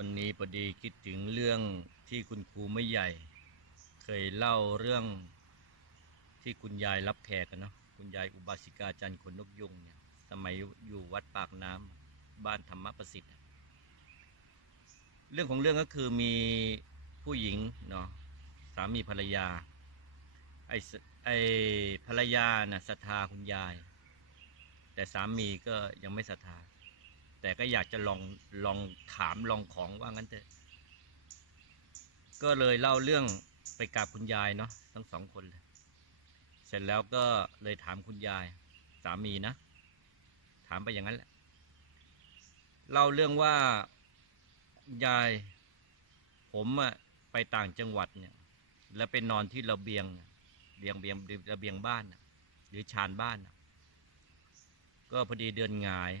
วันนี้พอดีคิดถึงเรื่องที่คุณครูไม่ใหญ่ เคยเล่าเรื่องที่คุณยายรับแขกกันเนาะคุณยายอุบาสิกาจันทร์ขนนกยุงเนี่ยสมัยอยู่วัดปากน้ำบ้านธรรมประสิทธิ์ เรื่องของเรื่องก็คือมีผู้หญิงเนาะสามีภรรยาไอ้ไอ้ภรรยาน่ะศรัทธาคุณยาย แต่สามีก็ยังไม่ศรัทธา แต่ก็อยากจะลองลองถามลองของว่างั้นเถอะก็เลยเล่าเรื่องไปกราบคุณยายเนาะทั้งสองคนเลยเสร็จแล้วก็เลยถามคุณยายสามีนะ ถามไปอย่างนั้นแหละเล่าเรื่องว่ายายผมอะไปต่างจังหวัดเนี่ย แล้วไปนอนที่ระเบียงน่ะเบียงเบียงระเบียงบ้านหรือชานบ้านก็พอดีเดือนหงาย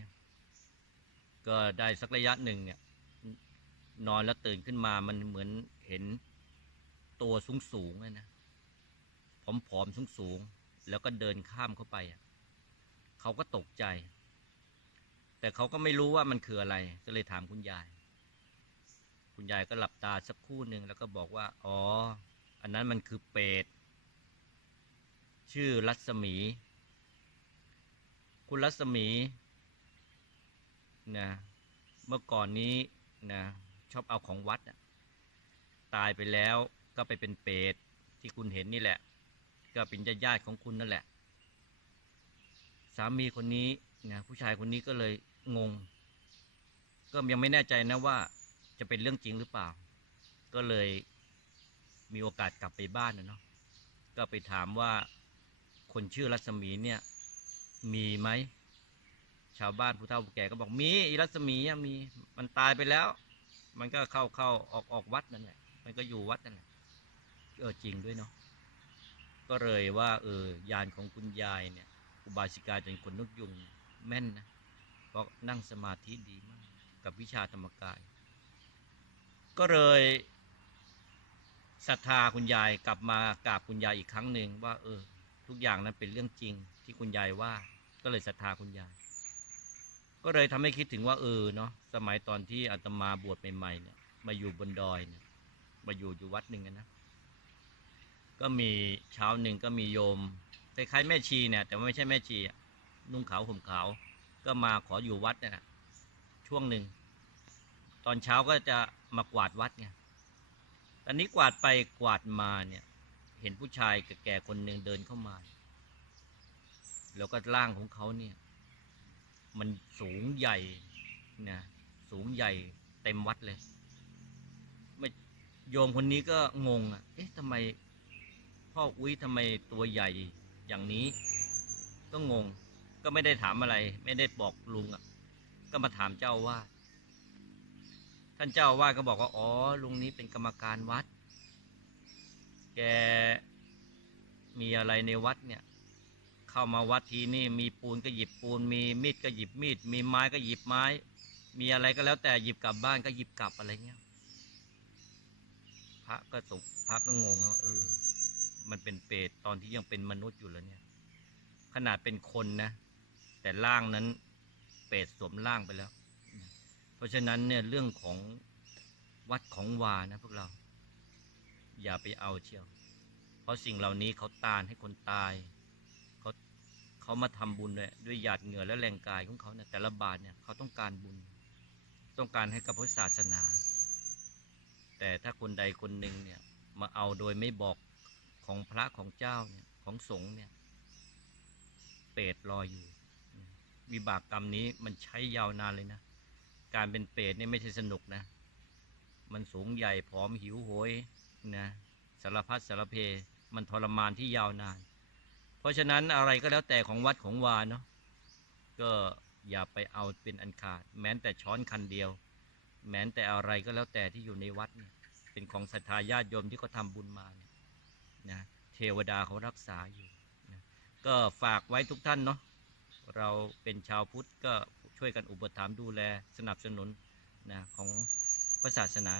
ก็ได้สักระยะหนึ่งเนี่ยนอนแล้วตื่นขึ้นมามันเหมือนเห็นตัวสูงสูงๆอะนะผอมๆสูงสูงแล้วก็เดินข้ามเข้าไปอะเขาก็ตกใจ แต่เขาก็ไม่รู้ว่ามันคืออะไร ก็เลยถามคุณยาย คุณยายก็หลับตาสักครู่หนึ่งแล้วก็บอกว่า อ๋อ อันนั้นมันคือเปรตชื่อรัศมี คุณรัศมี นะเมื่อก่อนนี้นะชอบเอาของวัดตายไปแล้วก็ไปเป็นเปรตที่คุณเห็นนี่แหละ ก็เป็นญาติๆของคุณนั่นแหละ สามีคนนี้นะผู้ชายคนนี้ก็เลยงง ก็ยังไม่แน่ใจนะว่าจะเป็นเรื่องจริงหรือเปล่า ก็เลยมีโอกาสกลับไปบ้านนะเนาะก็ไปถามว่าคนชื่อรัศมีเนี่ยมีไหม ชาวบ้านผู้เฒ่าผู้แก่ก็บอกมีอีรัศมีมีมันตายไปแล้ว มันก็เข้าเข้าออกออกวัดนั่นแหละมันก็อยู่วัดนั่นแหละเออจริงด้วยเนาะก็เลยว่าเออยานของคุณยายเนี่ยอุบาสิกาจนทร์ขนนกยุงแม่นนะเพราะนั่งสมาธิดีมากกับวิชาธรรมกาย ก็เลยศรัทธาคุณยายกลับมากราบคุณยายอีกครั้งหนึ่งว่า เออ ทุกอย่างนั้นเป็นเรื่องจริงที่คุณยายว่าก็เลยศรัทธาคุณยาย ก็เลยทำให้คิดถึงว่าเออเนาะสมัยตอนที่อาตมาบวชใหม่ๆเนี่ย มาอยู่บนดอยเนี่ย มาอยู่อยู่วัดหนึ่งนะ ก็มีเช้าหนึ่งก็มีโยมคล้ายๆแม่ชีเนี่ย แต่ว่าไม่ใช่แม่ชีนุ่งขาวห่มขาว ก็มาขออยู่วัดเนี่ยนะช่วงหนึ่งตอนเช้าก็จะมากวาดวัดไงตอนนี้กวาดไปกวาดมาเนี่ย เห็นผู้ชายแก่ๆคนหนึ่งเดินเข้ามา แล้วก็ร่างของเขาเนี่ย มันสูงใหญ่นะสูงใหญ่เต็มวัดเลยไม่โยมคนนี้ก็งงอะ เอ๊ะทำไมพ่ออุ้ยทำไมตัวใหญ่อย่างนี้ ก็งง ก็ไม่ได้ถามอะไร ไม่ได้บอกลุงอะ ก็มาถามเจ้าว่าท่านเจ้าอาวาก็บอกว่าอ๋อลุงนี้เป็นกรรมการวัด แกมีอะไรในวัดเนี่ย เข้ามาวัดทีนี่มีปูนก็หยิบปูน มีมีดก็หยิบมีด มีไม้ก็หยิบไม้ มีอะไรก็แล้วแต่หยิบกลับบ้านก็หยิบกลับอะไรเงี้ยพระก็สงพระก็งงว่าเออ มันเป็นเปรตตอนที่ยังเป็นมนุษย์อยู่แล้วเนี่ย ขนาดเป็นคนนะ แต่ร่างนั้นเปรตสวมร่างไปแล้ว เพราะฉะนั้นเนี่ยเรื่องของวัดของวานะพวกเรา อย่าไปเอาเชียว เพราะสิ่งเหล่านี้เขาตานให้คนตาย เขามาทำบุญด้วยด้วยหยาดเหงื่อและแรงกายของเขาเนี่ยแต่ละบาทเนี่ยเขาต้องการบุญ ต้องการให้กับพุทธศาสนา แต่ถ้าคนใดคนหนึ่งเนี่ยมาเอาโดยไม่บอกของพระของเจ้าเนี่ยของสงฆ์เนี่ยเปรตรออยู่ วิบากกรรมนี้มันใช้ยาวนานเลยนะ การเป็นเปรตเนี่ยไม่ใช่สนุกนะ มันสูงใหญ่ผอมหิวโหยนะสารพัดสารเพ มันทรมานที่ยาวนาน ราะฉะนั้นอะไรก็แล้วแต่ของวัดของวาเนาะก็อย่าไปเอาเป็นอันขาด แม้แต่ช้อนคันเดียว แม้แต่อะไรก็แล้วแต่ที่อยู่ในวัดเนี่ยเป็นของศรัทธาญาติโยมที่เขาทำบุญมาเนี่ยนะเทวดาเขารักษาอยู่นะก็ฝากไว้ทุกท่านเนาะเราเป็นชาวพุทธก็ช่วยกันอุปถัมภ์ดูแลสนับสนุนนะของพระศาสนา